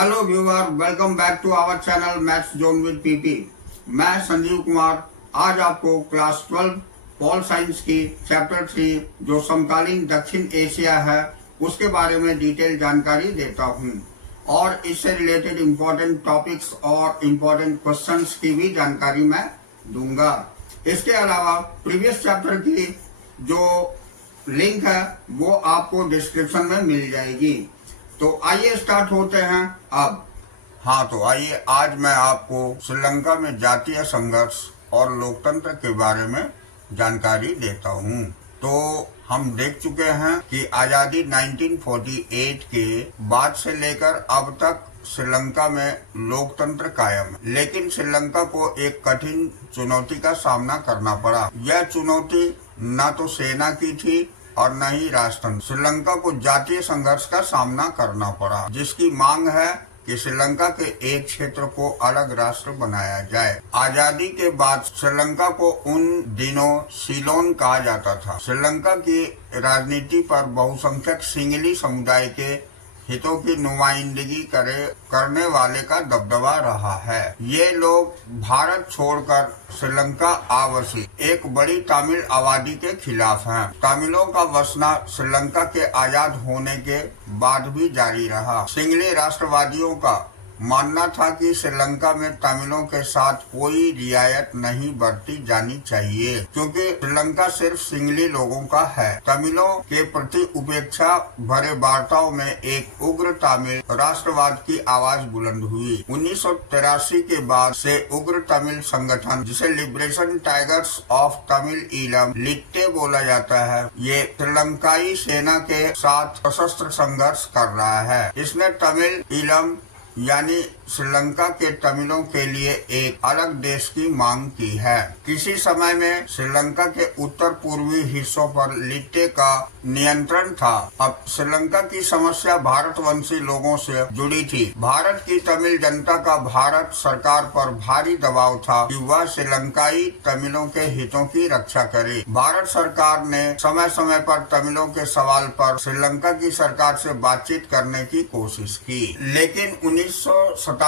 Hello viewer, welcome back to our channel maths zone with PP. मैं संजीव कुमार आज आपको class 12 pol science की chapter 3 जो समकालीन दक्षिण एशिया है उसके बारे में डिटेल जानकारी देता हूं और इससे रिलेटेड इम्पोर्टेंट टॉपिक्स और इम्पोर्टेंट क्वेश्चंस की भी जानकारी मैं दूंगा। इसके अलावा प्रीवियस चैप्टर की जो लिंक है वो आपको डिस्क्रिप्शन में मिल जाएगी। तो आइए स्टार्ट होते हैं अब। तो आइए आज मैं आपको श्रीलंका में जातीय संघर्ष और लोकतंत्र के बारे में जानकारी देता हूं। तो हम देख चुके हैं कि आजादी 1948 के बाद से लेकर अब तक श्रीलंका में लोकतंत्र कायम है, लेकिन श्रीलंका को एक कठिन चुनौती का सामना करना पड़ा। यह चुनौती न तो सेना की थी और न ही राष्ट्रतंत्र। श्रीलंका को जातीय संघर्ष का सामना करना पड़ा, जिसकी मांग है कि श्रीलंका के एक क्षेत्र को अलग राष्ट्र बनाया जाए। आजादी के बाद श्रीलंका को उन दिनों सीलोन कहा जाता था। श्रीलंका की राजनीति पर बहुसंख्यक सिंगली समुदाय के हितों की नुमाइंदगी करने वाले का दबदबा रहा है। ये लोग भारत छोड़कर श्रीलंका आवासी एक बड़ी तमिल आबादी के खिलाफ हैं। तमिलों का बसना श्रीलंका के आजाद होने के बाद भी जारी रहा। सिंगली राष्ट्रवादियों का मानना था कि श्रीलंका में तमिलों के साथ कोई रियायत नहीं बरती जानी चाहिए, क्योंकि श्रीलंका सिर्फ सिंगली लोगों का है। तमिलों के प्रति उपेक्षा भरे वार्ताओं में एक उग्र तमिल राष्ट्रवाद की आवाज बुलंद हुई। 1983 के बाद से उग्र तमिल संगठन, जिसे Liberation Tigers of Tamil Eelam LTTE बोला जाता है, ये श्रीलंकाई सेना के साथ सशस्त्र संघर्ष कर रहा है। इसने तमिल ईलम यानी श्रीलंका के तमिलों के लिए एक अलग देश की मांग की है। किसी समय में श्रीलंका के उत्तर पूर्वी हिस्सों पर लिट्टे का नियंत्रण था। अब श्रीलंका की समस्या भारतवंशी लोगों से जुड़ी थी। भारत की तमिल जनता का भारत सरकार पर भारी दबाव था कि वह श्रीलंकाई तमिलों के हितों की रक्षा करे। भारत सरकार ने समय समय पर तमिलों के सवाल पर श्रीलंका की सरकार से बातचीत करने की कोशिश की, लेकिन 1987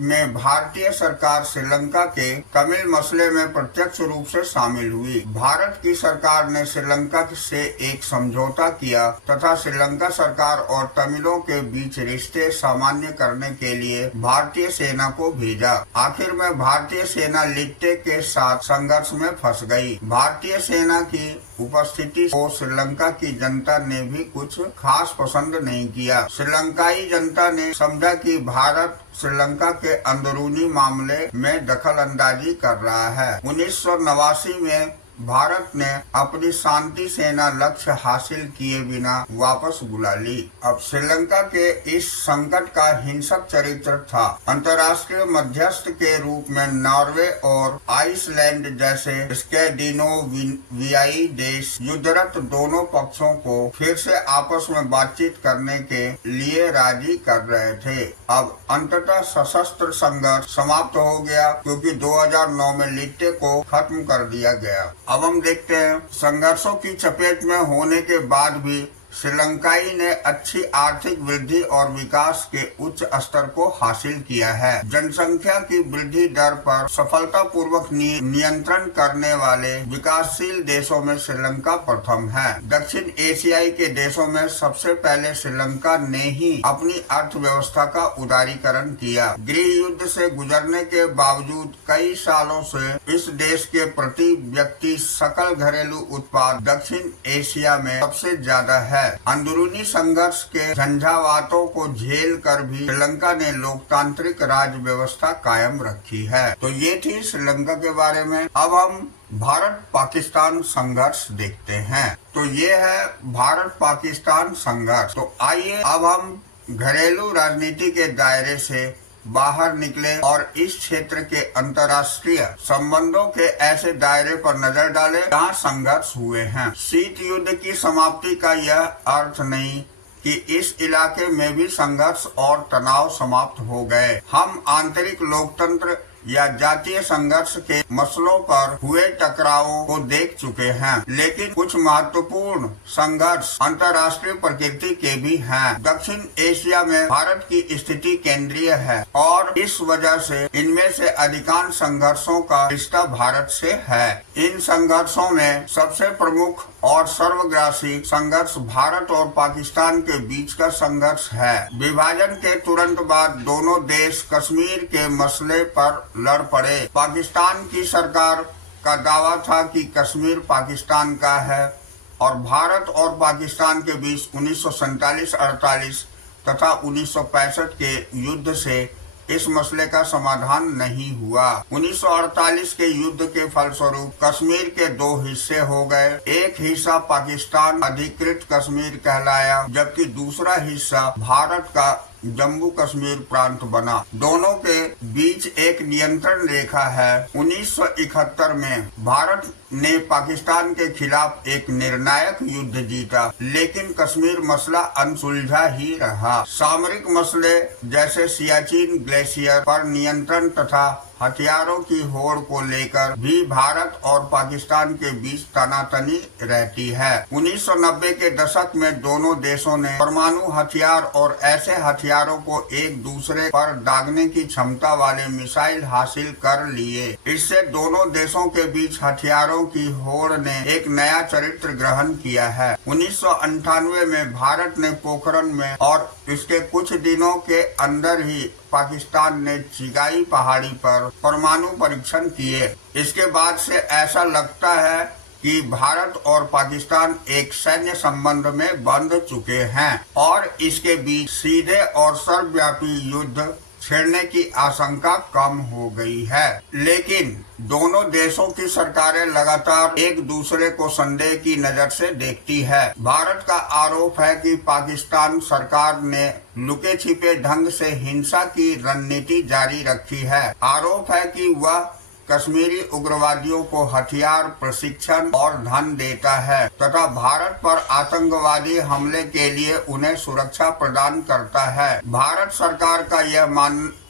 में भारतीय सरकार श्रीलंका के तमिल मसले में प्रत्यक्ष रूप से शामिल हुई। भारत की सरकार ने श्रीलंका से एक समझौता किया तथा श्रीलंका सरकार और तमिलों के बीच रिश्ते सामान्य करने के लिए भारतीय सेना को भेजा। आखिर में भारतीय सेना लिट्टे के साथ संघर्ष में फंस गई। भारतीय सेना की उपस्थिति को श्रीलंका की जनता ने भी कुछ खास पसंद नहीं किया। श्रीलंकाई जनता ने समझा कि भारत श्रीलंका के अंदरूनी मामले में दखल अंदाजी कर रहा है। 1989 में भारत ने अपनी शांति सेना लक्ष्य हासिल किए बिना वापस बुला ली। अब श्रीलंका के इस संकट का हिंसक चरित्र था। अंतर्राष्ट्रीय मध्यस्थ के रूप में नॉर्वे और आइसलैंड जैसे स्कैंडिनेवियाई देश युद्धरत दोनों पक्षों को फिर से आपस में बातचीत करने के लिए राजी कर रहे थे। अब अंततः सशस्त्र संघर्ष समाप्त हो गया, क्योंकि 2009 में लिट्टे को खत्म कर दिया गया। अब हम देखते हैं, संघर्षों की चपेट में होने के बाद भी श्रीलंकाई ने अच्छी आर्थिक वृद्धि और विकास के उच्च स्तर को हासिल किया है। जनसंख्या की वृद्धि दर पर सफलतापूर्वक नियंत्रण करने वाले विकासशील देशों में श्रीलंका प्रथम है। दक्षिण एशियाई के देशों में सबसे पहले श्रीलंका ने ही अपनी अर्थव्यवस्था का उदारीकरण किया। गृह युद्ध से गुजरने के बावजूद कई सालों से इस देश के प्रति व्यक्ति सकल घरेलू उत्पाद दक्षिण एशिया में सबसे ज्यादा है। अंदरूनी संघर्ष के झंझावातों को झेल कर भी श्रीलंका ने लोकतांत्रिक राज व्यवस्था कायम रखी है। तो ये थी श्रीलंका के बारे में। अब हम भारत पाकिस्तान संघर्ष देखते हैं। तो ये है भारत पाकिस्तान संघर्ष। तो आइए अब हम घरेलू राजनीति के दायरे से बाहर निकले और इस क्षेत्र के अंतर्राष्ट्रीय संबंधों के ऐसे दायरे पर नजर डालें जहां संघर्ष हुए हैं। शीत युद्ध की समाप्ति का यह अर्थ नहीं कि इस इलाके में भी संघर्ष और तनाव समाप्त हो गए। हम आंतरिक लोकतंत्र या जातीय संघर्ष के मसलों पर हुए टकरावों को देख चुके हैं, लेकिन कुछ महत्वपूर्ण संघर्ष अंतर्राष्ट्रीय प्रकृति के भी हैं। दक्षिण एशिया में भारत की स्थिति केंद्रीय है और इस वजह से इनमें से अधिकांश संघर्षों का रिश्ता भारत से है। इन संघर्षों में सबसे प्रमुख और सर्वग्रासी संघर्ष भारत और पाकिस्तान के बीच का संघर्ष है। विभाजन के तुरंत बाद दोनों देश कश्मीर के मसले पर लड़ पड़े। पाकिस्तान की सरकार का दावा था कि कश्मीर पाकिस्तान का है और भारत और पाकिस्तान के बीच 1947-48 तथा 1965 के युद्ध से इस मसले का समाधान नहीं हुआ। 1948 के युद्ध के फलस्वरूप कश्मीर के दो हिस्से हो गए। एक हिस्सा पाकिस्तान अधिकृत कश्मीर कहलाया, जबकि दूसरा हिस्सा भारत का जम्मू कश्मीर प्रांत बना। दोनों के बीच एक नियंत्रण रेखा है। 1971 में भारत ने पाकिस्तान के खिलाफ एक निर्णायक युद्ध जीता, लेकिन कश्मीर मसला अनसुलझा ही रहा। सामरिक मसले जैसे सियाचिन ग्लेशियर पर नियंत्रण तथा हथियारों की होड़ को लेकर भी भारत और पाकिस्तान के बीच तनातनी रहती है। 1990 के दशक में दोनों देशों ने परमाणु हथियार और ऐसे हथियारों को एक दूसरे पर दागने की क्षमता वाले मिसाइल हासिल कर लिए। इससे दोनों देशों के बीच हथियारों की होड़ ने एक नया चरित्र ग्रहण किया है। 1998 में भारत ने पोखरण में और इसके कुछ दिनों के अंदर ही पाकिस्तान ने चिगाई पहाड़ी पर परमाणु परीक्षण किए। इसके बाद से ऐसा लगता है कि भारत और पाकिस्तान एक सैन्य संबंध में बंध चुके हैं और इसके बीच सीधे और सर्वव्यापी युद्ध छेड़ने की आशंका कम हो गई है। लेकिन दोनों देशों की सरकारें लगातार एक दूसरे को संदेह की नजर से देखती है। भारत का आरोप है कि पाकिस्तान सरकार ने लुके छिपे ढंग से हिंसा की रणनीति जारी रखी है। आरोप है कि वह कश्मीरी उग्रवादियों को हथियार, प्रशिक्षण और धन देता है तथा भारत पर आतंकवादी हमले के लिए उन्हें सुरक्षा प्रदान करता है। भारत सरकार का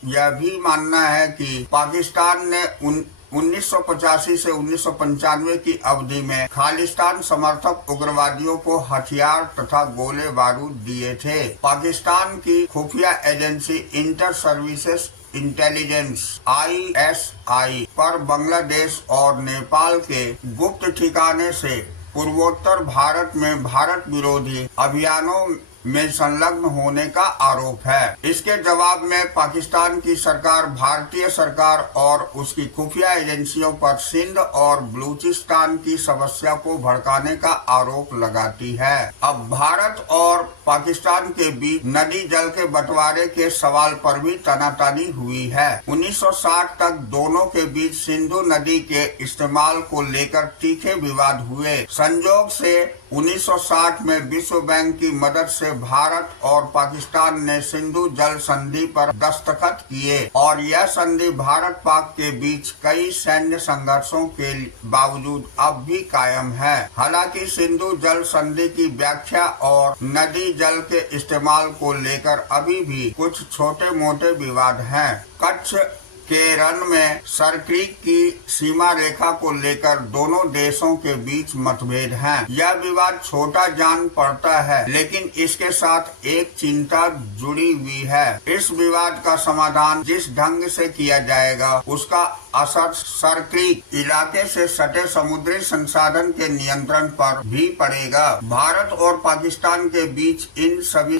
यह भी मानना है कि पाकिस्तान ने 1985 से 1995 की अवधि में खालिस्तान समर्थक उग्रवादियों को हथियार तथा गोले बारूद दिए थे। पाकिस्तान की खुफिया agency inter services intelligence ISI पर बांग्लादेश और नेपाल के गुप्त ठिकाने से पूर्वोत्तर भारत में भारत विरोधी अभियानों में संलग्न होने का आरोप है। इसके जवाब में पाकिस्तान की सरकार भारतीय सरकार और उसकी खुफिया एजेंसियों पर सिंध और बलूचिस्तान की समस्या को भड़काने का आरोप लगाती है। अब भारत और पाकिस्तान के बीच नदी जल के बंटवारे के सवाल पर भी तनातनी हुई है। 1960 तक दोनों के बीच सिंधु नदी के इस्तेमाल को लेकर तीखे विवाद हुए। संयोग से 1960 में विश्व बैंक की मदद से भारत और पाकिस्तान ने सिंधु जल संधि पर दस्तखत किए और यह संधि भारत पाक के बीच कई सैन्य संघर्षों के बावजूद अब भी कायम है। हालांकि सिंधु जल संधि की व्याख्या और नदी जल के इस्तेमाल को लेकर अभी भी कुछ छोटे मोटे विवाद हैं। कच्छ के रण में सरक्रीक की सीमा रेखा को लेकर दोनों देशों के बीच मतभेद हैं। यह विवाद छोटा जान पड़ता है, लेकिन इसके साथ एक चिंता जुड़ी हुई है। इस विवाद का समाधान जिस ढंग से किया जाएगा उसका असर सरक्रीक इलाके से सटे समुद्री संसाधन के नियंत्रण पर भी पड़ेगा। भारत और पाकिस्तान के बीच इन सभी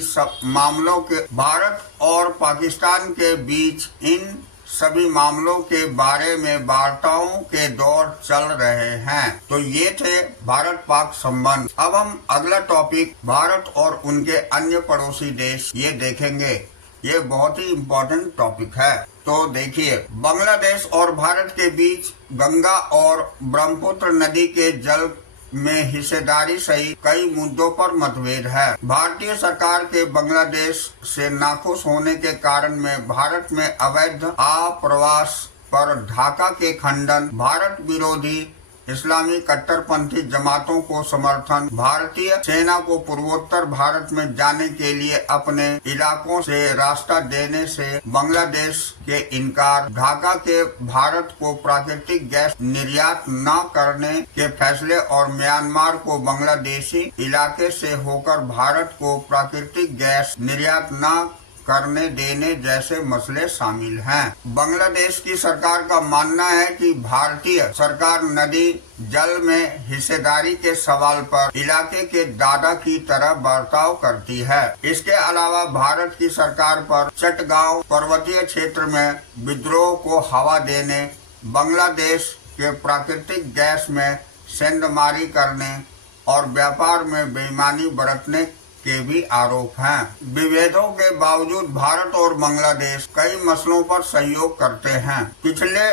मामलों के बारे में वार्ताओं के दौर चल रहे हैं। तो ये थे भारत पाक संबंध। अब हम अगला टॉपिक भारत और उनके अन्य पड़ोसी देश ये देखेंगे। ये बहुत ही इम्पोर्टेंट टॉपिक है। तो देखिए, बांग्लादेश और भारत के बीच गंगा और ब्रह्मपुत्र नदी के जल में हिस्सेदारी सहित कई मुद्दों पर मतभेद है। भारतीय सरकार के बांग्लादेश से नाखुश होने के कारण में भारत में अवैध आप्रवास पर ढाका के खंडन, भारत विरोधी इस्लामी कट्टरपंथी जमातों को समर्थन, भारतीय सेना को पूर्वोत्तर भारत में जाने के लिए अपने इलाकों से रास्ता देने से बांग्लादेश के इनकार, ढाका के भारत को प्राकृतिक गैस निर्यात न करने के फैसले और म्यांमार को बांग्लादेशी इलाके से होकर भारत को प्राकृतिक गैस निर्यात न करने देने जैसे मसले शामिल हैं। बांग्लादेश की सरकार का मानना है कि भारतीय सरकार नदी जल में हिस्सेदारी के सवाल पर इलाके के दादा की तरह बर्ताव करती है। इसके अलावा भारत की सरकार पर चटगांव पर्वतीय क्षेत्र में विद्रोह को हवा देने, बांग्लादेश के प्राकृतिक गैस में सेंधमारी करने और व्यापार में बेईमानी बरतने के भी आरोप हैं। विभेदों के बावजूद भारत और बांग्लादेश कई मसलों पर सहयोग करते हैं। पिछले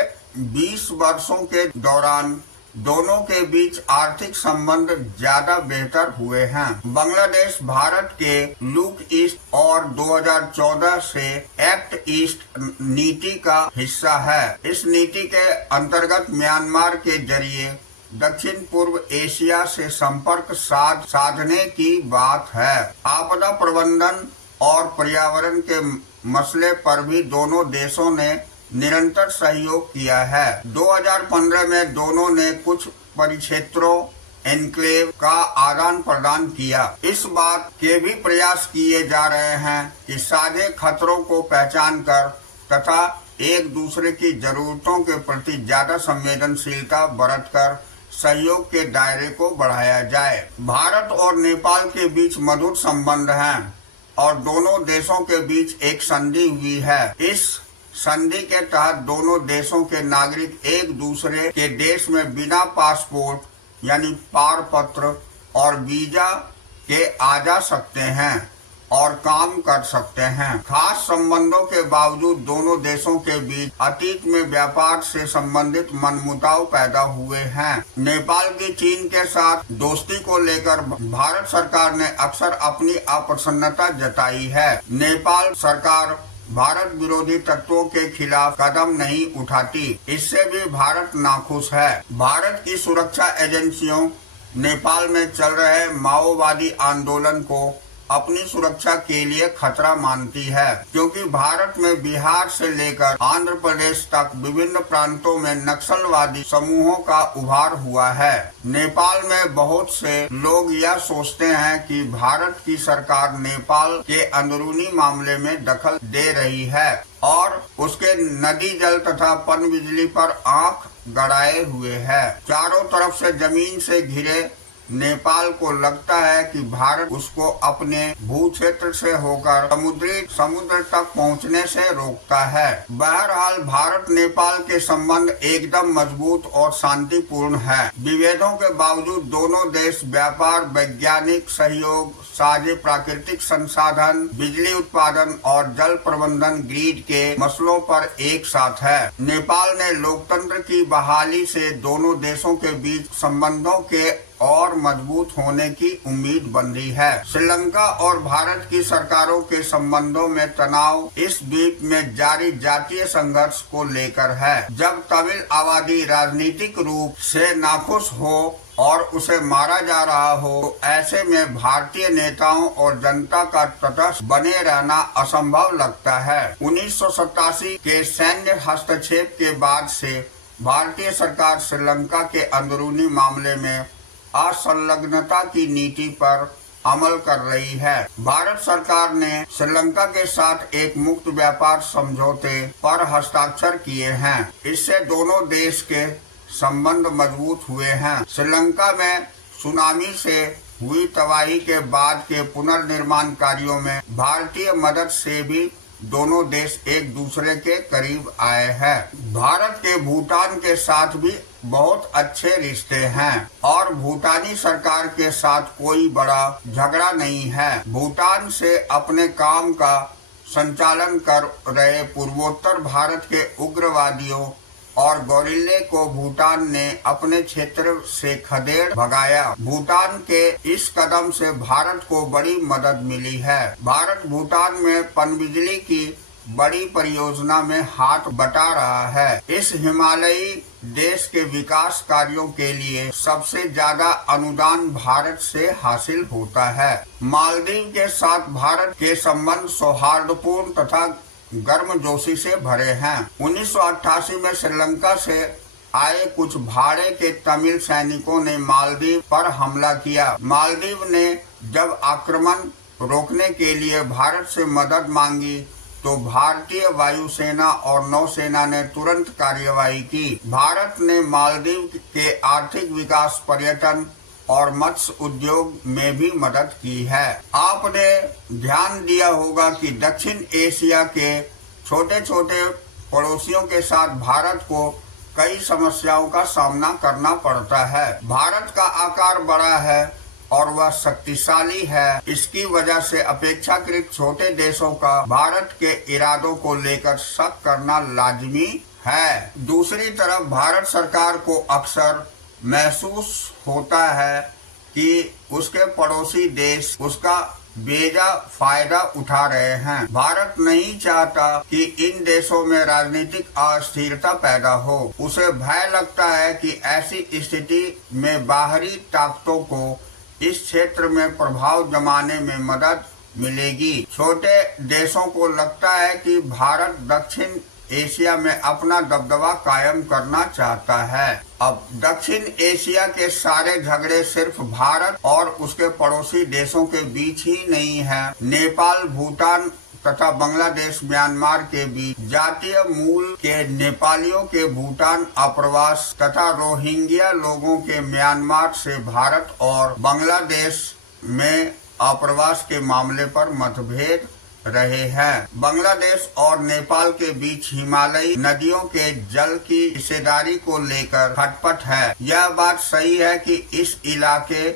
20 वर्षों के दौरान दोनों के बीच आर्थिक संबंध ज्यादा बेहतर हुए हैं। बांग्लादेश भारत के लुक ईस्ट और 2014 से एक्ट ईस्ट नीति का हिस्सा है। इस नीति के अंतर्गत म्यांमार के जरिए दक्षिण पूर्व एशिया से संपर्क साधने की बात है। आपदा प्रबंधन और पर्यावरण के मसले पर भी दोनों देशों ने निरंतर सहयोग किया है। 2015 में दोनों ने कुछ परिक्षेत्रों एन्क्लेव का आदान प्रदान किया। इस बात के भी प्रयास किए जा रहे हैं कि साझे खतरों को पहचान कर तथा एक दूसरे की जरूरतों के प्रति ज्यादा संवेदनशीलता बरत कर सहयोग के दायरे को बढ़ाया जाए। भारत और नेपाल के बीच मधुर संबंध हैं और दोनों देशों के बीच एक संधि हुई है। इस संधि के तहत दोनों देशों के नागरिक एक दूसरे के देश में बिना पासपोर्ट यानी पारपत्र और वीजा के आ जा सकते हैं और काम कर सकते हैं। खास संबंधों के बावजूद दोनों देशों के बीच अतीत में व्यापार से संबंधित मनमुटाव पैदा हुए हैं। नेपाल की चीन के साथ दोस्ती को लेकर भारत सरकार ने अक्सर अपनी अप्रसन्नता जताई है। नेपाल सरकार भारत विरोधी तत्वों के खिलाफ कदम नहीं उठाती, इससे भी भारत नाखुश है। भारत की सुरक्षा एजेंसियों नेपाल में चल रहे माओवादी आंदोलन को अपनी सुरक्षा के लिए खतरा मानती है, क्योंकि भारत में बिहार से लेकर आंध्र प्रदेश तक विभिन्न प्रांतों में नक्सलवादी समूहों का उभार हुआ है। नेपाल में बहुत से लोग यह सोचते हैं कि भारत की सरकार नेपाल के अंदरूनी मामले में दखल दे रही है और उसके नदी जल तथा पन बिजली पर आंख गड़ाए हुए है। चारों तरफ से जमीन से घिरे नेपाल को लगता है कि भारत उसको अपने भू क्षेत्र से होकर समुद्र तक पहुंचने से रोकता है। बहरहाल भारत नेपाल के संबंध एकदम मजबूत और शांतिपूर्ण है। विभेदों के बावजूद दोनों देश व्यापार, वैज्ञानिक सहयोग, साझे प्राकृतिक संसाधन, बिजली उत्पादन और जल प्रबंधन ग्रिड के मसलों पर एक साथ है। नेपाल ने लोकतंत्र की बहाली से दोनों देशों के बीच संबंधों के और मजबूत होने की उम्मीद बंधी है। श्रीलंका और भारत की सरकारों के संबंधों में तनाव इस द्वीप में जारी जातीय संघर्ष को लेकर है। जब तमिल आबादी राजनीतिक रूप से नाखुश हो और उसे मारा जा रहा हो, तो ऐसे में भारतीय नेताओं और जनता का तटस्थ बने रहना असंभव लगता है। 1987 के सैन्य हस्तक्षेप के बाद से भारतीय सरकार श्रीलंका के अंदरूनी मामले में असंलग्नता की नीति पर अमल कर रही है। भारत सरकार ने श्रीलंका के साथ एक मुक्त व्यापार समझौते पर हस्ताक्षर किए हैं। इससे दोनों देश के संबंध मजबूत हुए हैं। श्रीलंका में सुनामी से हुई तबाही के बाद के पुनर्निर्माण कार्यों में भारतीय मदद से भी दोनों देश एक दूसरे के करीब आए हैं। भारत के भूटान के साथ भी बहुत अच्छे रिश्ते हैं और भूटानी सरकार के साथ कोई बड़ा झगड़ा नहीं है। भूटान से अपने काम का संचालन कर रहे पूर्वोत्तर भारत के उग्रवादियों और गोरिल्ले को भूटान ने अपने क्षेत्र से खदेड़ भगाया। भूटान के इस कदम से भारत को बड़ी मदद मिली है। भारत भूटान में पनबिजली की बड़ी परियोजना में हाथ बटा रहा है। इस हिमालयी देश के विकास कार्यों के लिए सबसे ज्यादा अनुदान भारत से हासिल होता है। मालदीव के साथ भारत के संबंध सौहार्दपूर्ण तथा गर्मजोशी से भरे हैं। 1988 में श्रीलंका से आए कुछ भाड़े के तमिल सैनिकों ने मालदीव पर हमला किया। मालदीव ने जब आक्रमण रोकने के लिए भारत से मदद मांगी तो भारतीय वायुसेना और नौसेना ने तुरंत कार्यवाही की। भारत ने मालदीव के आर्थिक विकास, पर्यटन और मत्स्य उद्योग में भी मदद की है। आपने ध्यान दिया होगा कि दक्षिण एशिया के छोटे छोटे पड़ोसियों के साथ भारत को कई समस्याओं का सामना करना पड़ता है। भारत का आकार बड़ा है और वह शक्तिशाली है। इसकी वजह से अपेक्षाकृत छोटे देशों का भारत के इरादों को लेकर शक करना लाजमी है। दूसरी तरफ भारत सरकार को अक्सर महसूस होता है कि उसके पड़ोसी देश उसका बेजा फायदा उठा रहे हैं। भारत नहीं चाहता कि इन देशों में राजनीतिक अस्थिरता पैदा हो। उसे भय लगता है कि ऐसी स्थिति में बाहरी ताकतों को इस क्षेत्र में प्रभाव जमाने में मदद मिलेगी। छोटे देशों को लगता है कि भारत दक्षिण एशिया में अपना दबदबा कायम करना चाहता है। अब दक्षिण एशिया के सारे झगड़े सिर्फ भारत और उसके पड़ोसी देशों के बीच ही नहीं है। नेपाल, भूटान तथा बांग्लादेश, म्यांमार के बीच, जातीय मूल के नेपालियों के भूटान अप्रवास तथा रोहिंग्या लोगों के म्यांमार से भारत और बांग्लादेश में अप्रवास के मामले पर मतभेद रहे हैं। बांग्लादेश और नेपाल के बीच हिमालयी नदियों के जल की हिस्सेदारी को लेकर खटपट है। यह बात सही है कि इस इलाके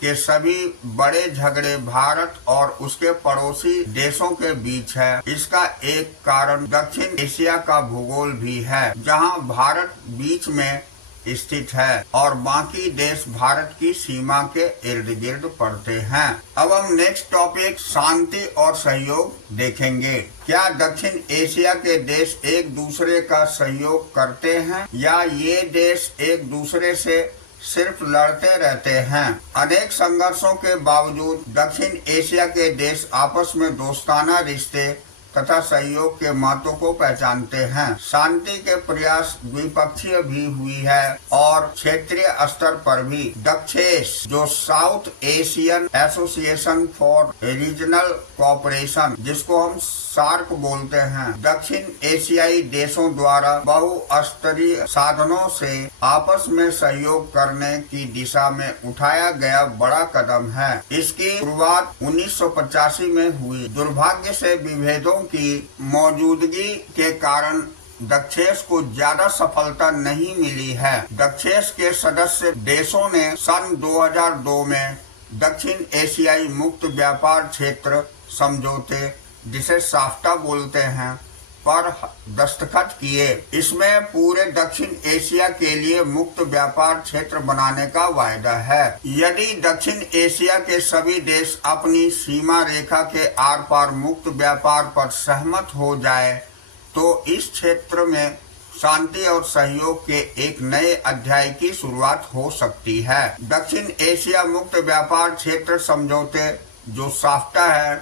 के सभी बड़े झगड़े भारत और उसके पड़ोसी देशों के बीच है। इसका एक कारण दक्षिण एशिया का भूगोल भी है, जहां भारत बीच में स्थित है और बाकी देश भारत की सीमा के इर्द गिर्द पड़ते हैं। अब हम नेक्स्ट टॉपिक शांति और सहयोग देखेंगे। क्या दक्षिण एशिया के देश एक दूसरे का सहयोग करते हैं या ये देश एक दूसरे से सिर्फ लड़ते रहते हैं? अनेक संघर्षों के बावजूद दक्षिण एशिया के देश आपस में दोस्ताना रिश्ते तथा सहयोग के महत्व को पहचानते हैं। शांति के प्रयास द्विपक्षीय भी हुई है और क्षेत्रीय स्तर पर भी। दक्षेश, जो south Asian association for regional cooperation, जिसको हम सार्क बोलते हैं, दक्षिण एशियाई देशों द्वारा बहुस्तरीय साधनों से आपस में सहयोग करने की दिशा में उठाया गया बड़ा कदम है। इसकी शुरुआत 1985 में हुई। दुर्भाग्य से विभेदों की मौजूदगी के कारण दक्षेश को ज्यादा सफलता नहीं मिली है। दक्षेश के सदस्य देशों ने सन 2002 में दक्षिण एशियाई मुक्त व्यापार क्षेत्र समझौते, जिसे साफ्टा बोलते हैं, पर दस्तखत किए। इसमें पूरे दक्षिण एशिया के लिए मुक्त व्यापार क्षेत्र बनाने का वायदा है। यदि दक्षिण एशिया के सभी देश अपनी सीमा रेखा के आर पार मुक्त व्यापार पर सहमत हो जाए तो इस क्षेत्र में शांति और सहयोग के एक नए अध्याय की शुरुआत हो सकती है। दक्षिण एशिया मुक्त व्यापार क्षेत्र समझौते, जो साफ्टा है,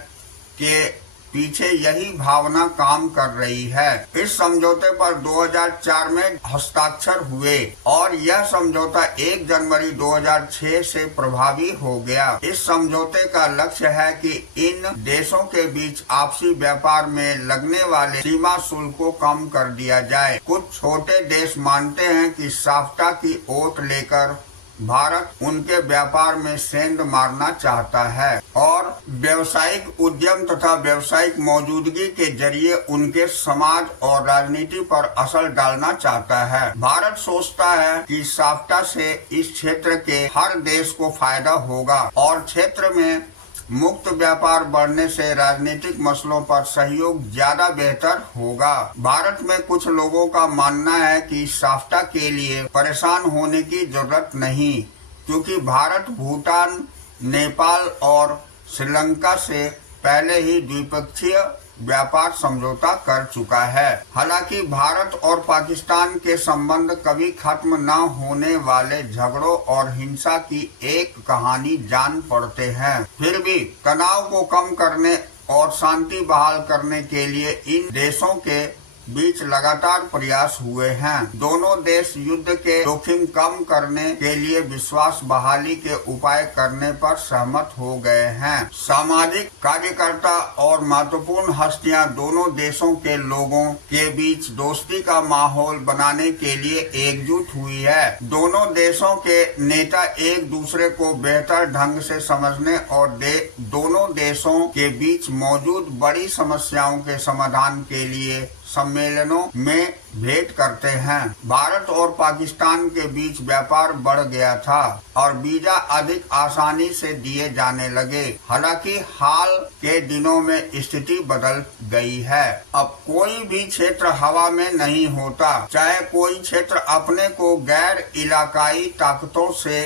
के पीछे यही भावना काम कर रही है। इस समझौते पर 2004 में हस्ताक्षर हुए और यह समझौता 1 जनवरी 2006 से प्रभावी हो गया। इस समझौते का लक्ष्य है कि इन देशों के बीच आपसी व्यापार में लगने वाले सीमा शुल्क को कम कर दिया जाए। कुछ छोटे देश मानते हैं कि साफ्टा की ओट लेकर भारत उनके व्यापार में सेंध मारना चाहता है और व्यवसायिक उद्यम तथा व्यवसायिक मौजूदगी के जरिए उनके समाज और राजनीति पर असर डालना चाहता है। भारत सोचता है कि साफ्टा से इस क्षेत्र के हर देश को फायदा होगा और क्षेत्र में मुक्त व्यापार बढ़ने से राजनीतिक मसलों पर सहयोग ज्यादा बेहतर होगा। भारत में कुछ लोगों का मानना है कि साफ्टा के लिए परेशान होने की जरूरत नहीं, क्योंकि भारत भूटान, नेपाल और श्रीलंका से पहले ही द्विपक्षीय व्यापार समझौता कर चुका है। हालांकि भारत और पाकिस्तान के संबंध कभी खत्म न होने वाले झगड़ों और हिंसा की एक कहानी जान पड़ते हैं। फिर भी तनाव को कम करने और शांति बहाल करने के लिए इन देशों के बीच लगातार प्रयास हुए हैं। दोनों देश युद्ध के जोखिम कम करने के लिए विश्वास बहाली के उपाय करने पर सहमत हो गए हैं। सामाजिक कार्यकर्ता और महत्वपूर्ण हस्तियां दोनों देशों के लोगों के बीच दोस्ती का माहौल बनाने के लिए एकजुट हुई है। दोनों देशों के नेता एक दूसरे को बेहतर ढंग से समझने और दोनों देशों के बीच मौजूद बड़ी समस्याओं के समाधान के लिए सम्मेलनों में भेंट करते हैं। भारत और पाकिस्तान के बीच व्यापार बढ़ गया था और वीजा अधिक आसानी से दिए जाने लगे। हालांकि हाल के दिनों में स्थिति बदल गई है। अब कोई भी क्षेत्र हवा में नहीं होता। चाहे कोई क्षेत्र अपने को गैर इलाकाई ताकतों से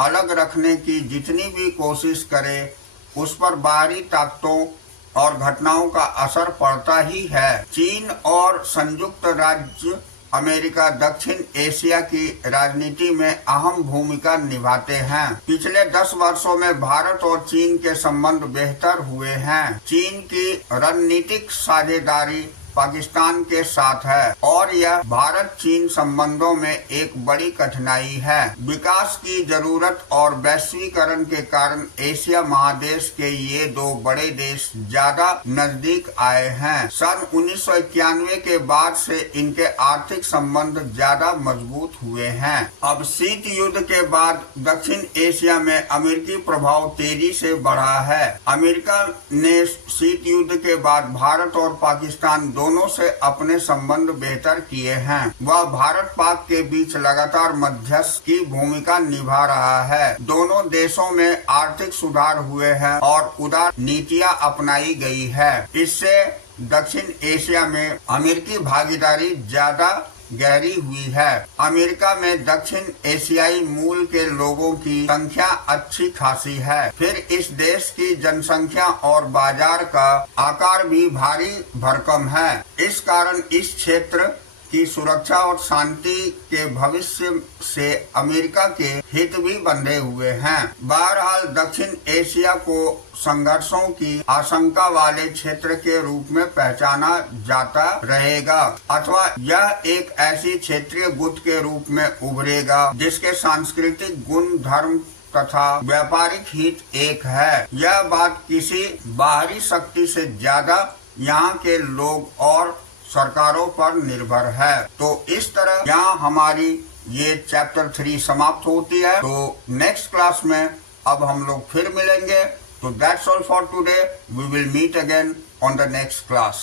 अलग रखने की जितनी भी कोशिश करे, उस पर बाहरी ताकतों और घटनाओं का असर पड़ता ही है। चीन और संयुक्त राज्य अमेरिका दक्षिण एशिया की राजनीति में अहम भूमिका निभाते हैं। पिछले 10 वर्षों में भारत और चीन के संबंध बेहतर हुए हैं। चीन की रणनीतिक साझेदारी पाकिस्तान के साथ है और यह भारत चीन संबंधों में एक बड़ी कठिनाई है। विकास की जरूरत और वैश्वीकरण के कारण एशिया महादेश के ये दो बड़े देश ज्यादा नजदीक आए हैं। सन 1991 के बाद से इनके आर्थिक संबंध ज्यादा मजबूत हुए हैं। अब शीत युद्ध के बाद दक्षिण एशिया में अमेरिकी प्रभाव तेजी से बढ़ा है। अमेरिका ने शीत युद्ध के बाद भारत और पाकिस्तान दोनों से अपने संबंध बेहतर किए हैं। वह भारत पाक के बीच लगातार मध्यस्थ की भूमिका निभा रहा है। दोनों देशों में आर्थिक सुधार हुए हैं और उदार नीतियां अपनाई गई है। इससे दक्षिण एशिया में अमेरिकी भागीदारी ज्यादा गहरी हुई है। अमेरिका में दक्षिण एशियाई मूल के लोगों की संख्या अच्छी खासी है। फिर इस देश की जनसंख्या और बाजार का आकार भी भारी भरकम है। इस कारण इस क्षेत्र की सुरक्षा और शांति के भविष्य से अमेरिका के हित भी बंधे हुए हैं। बहरहाल दक्षिण एशिया को संघर्षों की आशंका वाले क्षेत्र के रूप में पहचाना जाता रहेगा, अथवा यह एक ऐसी क्षेत्रीय गुट के रूप में उभरेगा जिसके सांस्कृतिक गुण, धर्म तथा व्यापारिक हित एक है। यह बात किसी बाहरी शक्ति से ज्यादा यहाँ के लोग और सरकारों पर निर्भर है। तो इस तरह यहाँ हमारी ये चैप्टर 3 समाप्त होती है। तो नेक्स्ट क्लास में अब हम लोग फिर मिलेंगे। तो that's all for today. We will meet again on the next class.